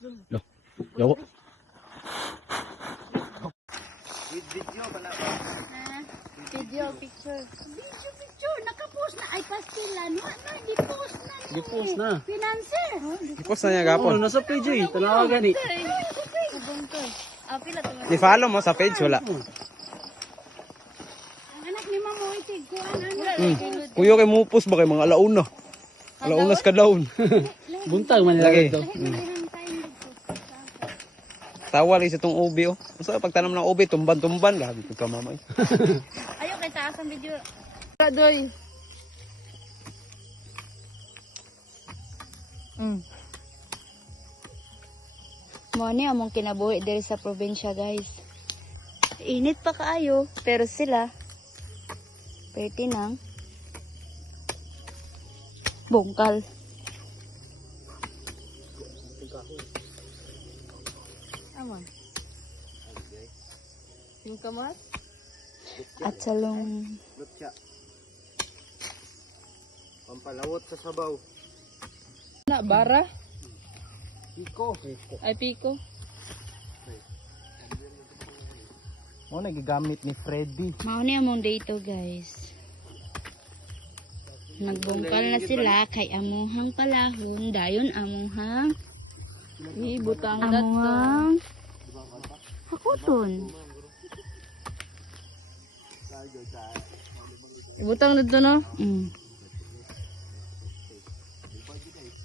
Loh, yawa. Video pala. Video, picture. Video, picture. Nakapost na. Ay, pastilan. Wala, di-post na. Di-post na. Financer. Ipos na niya gapon. Oh, nasa page eh. Tanawagan eh. Pila to. Ni-follow mo sa page, wala. Ang anak ni Mamo, itig ko. Kuyo kay mupos ba kay mga alauna? Alaunas ka daon. Buntag man nila Lagi. dito. Tawa lang sa itong ubi oh. Basta pagtanam ng ubi, tumban-tumban. Labi ko ka mamay. Ayaw kay taas ang video. Doy. Mo ni among kinabuhi diri sa probinsya, guys. Init pa kaayo, pero sila pwede nang bungkal. Aman. Yung kamat? At salong Lutya. Pampalawot sa sabaw. Na, bara? Iko. Ay, piko. Mo nagigamit ni Freddy. mao ni among dito, guys. Nagbungkal na sila kay amuhang palahon, dayon amuhang Butang dato. amuhang hakuton. Butang dato no?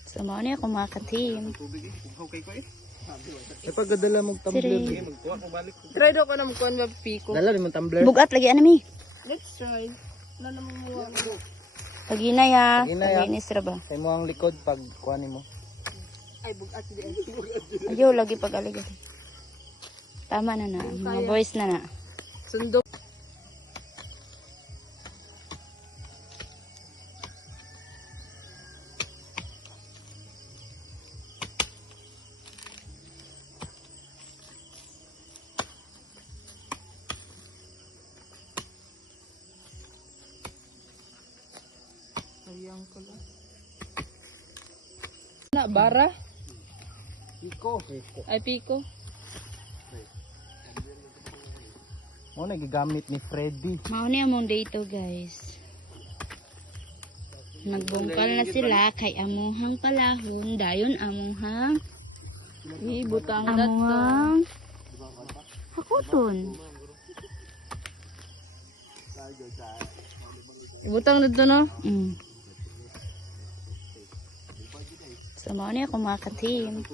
So mao ni ako mga ka-team. E pagdala mong tumbler. Sire. Try daw ka na magkuhan ba piko. Dala ni mong tumbler. Bugat lagi anami. Let's try. Wala namang muwa. Paginay ya. Paginay, ah. Paginis ra ba? Kay mo ang likod pag kuhanin mo. Ay, bugat di ay. Ayaw lagi pag-aligay. Tama na na. Mga boys na na. Sundok. Sayang ko lang. Na, bara? Iko. Ay, piko. Mo nagigamit ni Freddy. Mao ni among dito, guys. Nagbungkal na sila kay amuhang palahon, dayon amuhang Butang dato. amuhang hakuton. Butang dato no? So mao ni ako mga ka-team.